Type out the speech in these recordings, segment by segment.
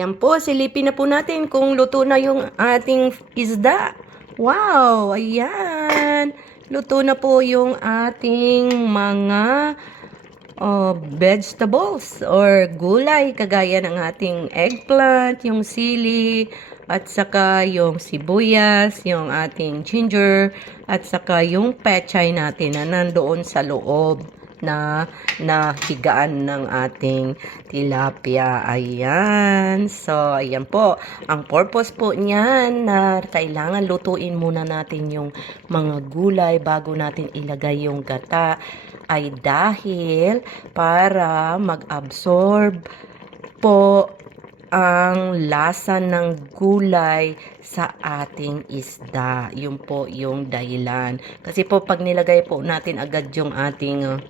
Yan po, silipin na po natin kung luto na yung ating isda. Wow, ayan. Luto na po yung ating mga vegetables or gulay kagaya ng ating eggplant, yung sili, at saka yung sibuyas, yung ating ginger, at saka yung pechay natin na nandoon sa loob na higaan ng ating tilapia. Ayan. So, ayan po. Ang purpose po niyan na kailangan lutuin muna natin yung mga gulay bago natin ilagay yung gata ay dahil para mag-absorb po ang lasa ng gulay sa ating isda. Yun po yung dahilan. Kasi po pag nilagay po natin agad yung ating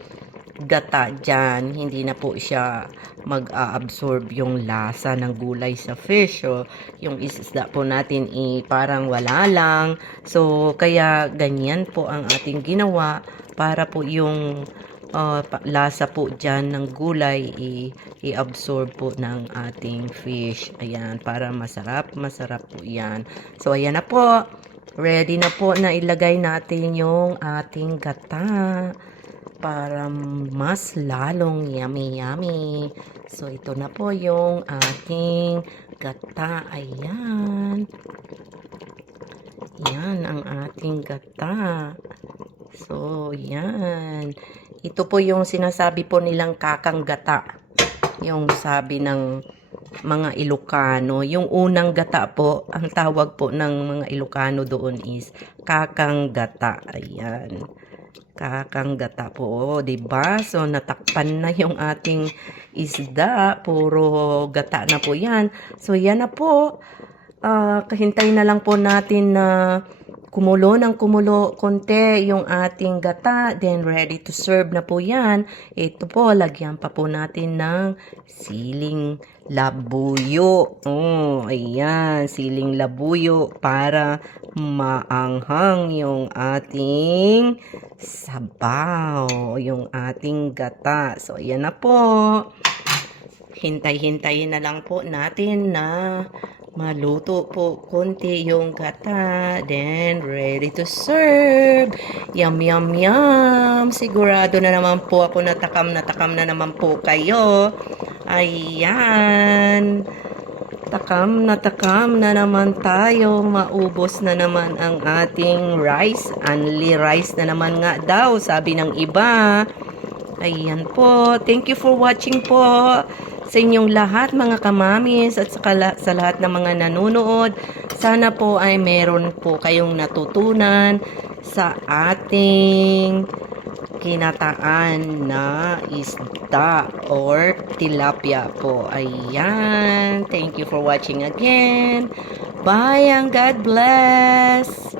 gata dyan, hindi na po siya mag-absorb yung lasa ng gulay sa fish. So, yung isda po natin parang wala lang. So, kaya ganyan po ang ating ginawa para po yung lasa po dyan ng gulay i-absorb po ng ating fish. Ayan, para masarap po yan. So, ayan na po. Ready na po na ilagay natin yung ating gata para mas lalong yummy. So, ito na po yung ating gata. Ayan. Yan ang ating gata. So, yan. Ito po yung sinasabi po nilang kakang gata. Yung sabi ng mga Ilocano. Yung unang gata po, ang tawag po ng mga Ilocano doon is kakang gata. Ayan. Kakang gata po, 'di ba? So natakpan na yung ating isda, puro gata na po 'yan. So yan na po. Kahintay na lang po natin na kumulo ng kumulo konti yung ating gata, then ready to serve na po 'yan. Ito po, lagyan pa po natin ng siling labuyo. Oh, ayan, siling labuyo para maanghang yung ating sabaw, yung ating gata. So, ayan na po. Hintay-hintayin na lang po natin na maluto po konti yung gata. Then, ready to serve. Yum, yum, yum. Sigurado na naman po ako natakam na naman po kayo. Ayan. Takam na naman tayo. Maubos na naman ang ating rice. Only rice na naman nga daw, sabi ng iba. Ayan po. Thank you for watching po sa inyong lahat mga kamamis at sa lahat ng mga nanonood. Sana po ay meron po kayong natutunan sa ating kinataan na isda or tilapia po. Ayan. Thank you for watching again. Bye and God bless.